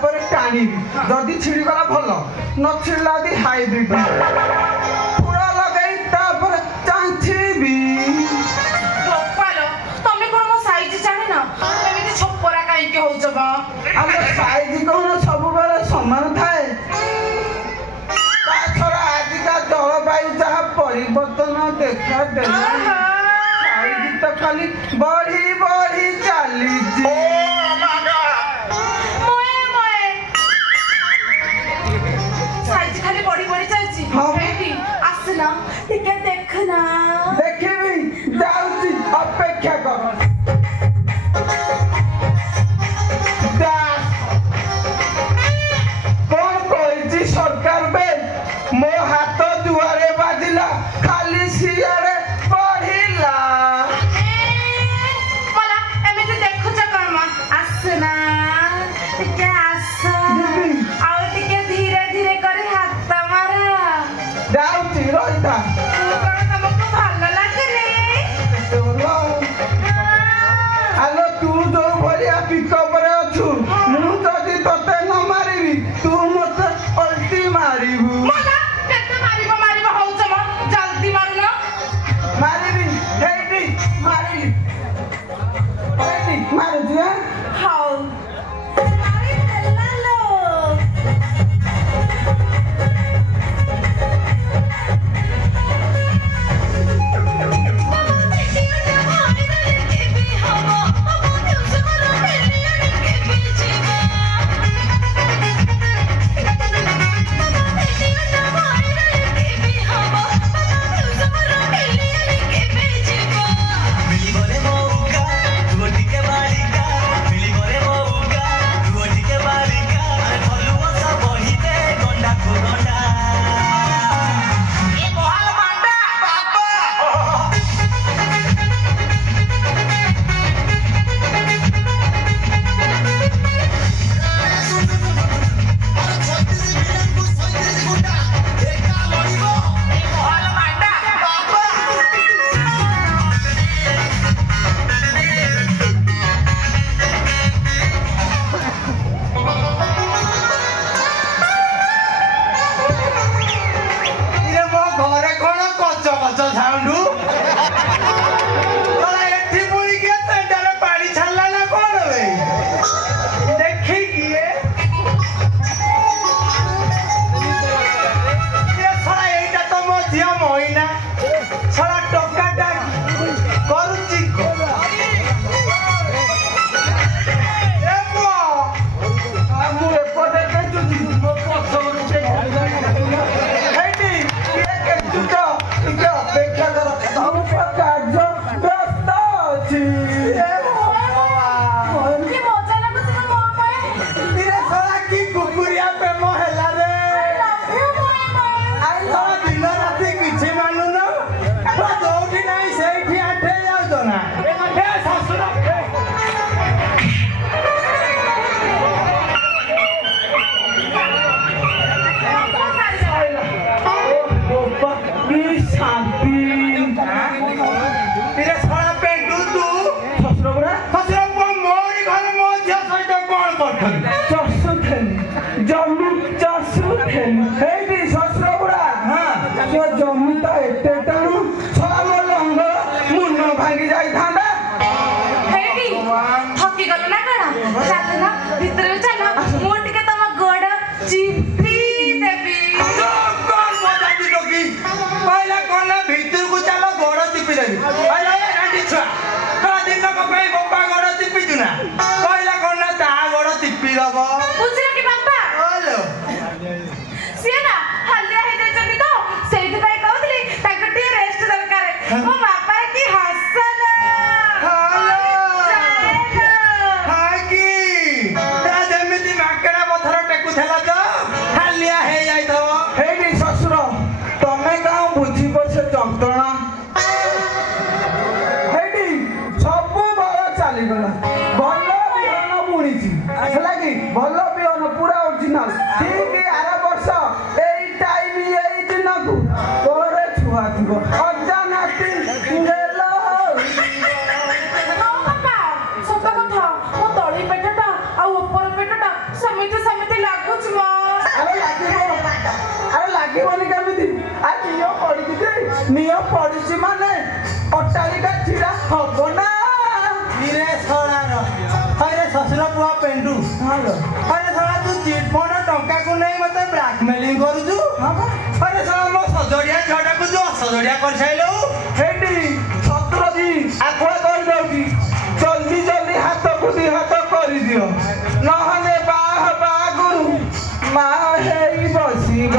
जदि छिड़ीगला भल न छिड़ला दी हाइब्रिड पूरा लगाई तापर चांचीबी गोपाल तमे कोन मो साइज जाने ना एमिति छपरा काई के होउछ बा हम साइज कोन सब बेले समान थाए ता छोरा आज का जलवायु जहा परिवर्तन देखा देला साइज तो खाली बढ़ी बढ़ी चली जी टिके देखना देखिबी जाउची अपेक्षा कर कौन कहिची सरकार बे मो हाथ दुआरे बाजिला खाली सियारे पढ़िला मला एमिति देखुछ करमा आसना टिके आस आ टिके धीरे धीरे करे हाथ मारा जाउची रहिता ହେଇଟି ଶ୍ୱଶୁର ବୁଢା ତୋ ଜମିଟା ଏତେ ଟାଣୁ ଛଅ ଲଙ୍ଗ ମୁଣ୍ଡ ଭାଙ୍ଗି ଯାଇଥାନ୍ତା। ହେଇଟି ଠକି ଗଲ ନା କଣ? ଚାଲ ନା ଭିତରକୁ ଚାଲ, ମୁଁ ଟିକେ ତମ ଗୋଡ ଚିପି ଦେବି। କହିଲା କଣ ଭିତରକୁ ଚାଲ ଗୋଡ ଚିପି ଦେବି। ଦିନକ ପାଇଁ ବୋପା ଗୋଡ ଚିପିଛୁ ନା? କହିଲା କଣ ତା ଗୋଡ ଚିପି ଦବ। ବୁଝିଲ କି ବାପା? ସିଏ ନା ହାଲିଆ ହେଇଯାଇଛନ୍ତି ତ, ସେଇଥିପାଇଁ କହୁଥିଲି ତାଙ୍କୁ ଟିକେ ରେଷ୍ଟ ଦରକାର। ମୋ ବାପା କି ହସ ନା ଯେମିତି ମାଙ୍କଡା ପଥର ଟେକୁଥିଲା ତ ହାଲିଆ ହେଇଯାଇଥିବ। ହେଇଟି ଶ୍ୱଶୁର ତମେ କାଁ ବୁଝିବ ସେ ଯନ୍ତ୍ରଣା? ହେଇଟି ସବୁ ବଳ ଚାଲିଗଲା। ଭଲ ବିହନ ବୁଣିଛି ହେଲା କି, ଭଲ ବିହନ ପୁରା ଅରିଜିନାଲ। ଠିକ ଆର ବର୍ଷ ଏଇ ଟାଇମ ଏଇ ଦିନକୁ ପରେ ଛୁଆ ଥିବ। ଅଜାନାତି ଗେଲ ହଉ। ହଁ ବାପା, ସତ କଥା। ମୋ ତଳି ପେଟଟା ଆଉ ଉପର ପେଟଟା ସେମିତି ଲାଗୁଛି ମା। ଆରେ ଲାଗିବନି କେମିତି? ଆ ନିଅ ପଡିଛି ଯେ, ନିଅ ପଡିଛି ମାନେ ଅଟ୍ଟାଳିକା ଛିଡା ହବ ନା। ଶ୍ୱଶୁର ପୁଅ ପେଣ୍ଡୁ ତୁ ଚିଟଫଣ୍ଡ ଟଙ୍କାକୁ ନେଇ ମତେ ବ୍ଲାକମେଲିଂ କରୁଛୁ। ଆରେ ମୋ ସଜଡିଆ ଝିଅଟାକୁ ତୁ ଅସଜଡିଆ କରିସାଇଲୁ। ହେଇଟି ଶତ୍ରୁଜି ଆଗୁଆ କହିଦଉଛି, ଜଲ୍ଦି ଜଲ୍ଦି ହାତକୁ ଦି ହାତ କରିଦିଅ, ନହେଲେ ବାହା ହେବା ଆଗରୁ ମା ହେଇ ବସିବ।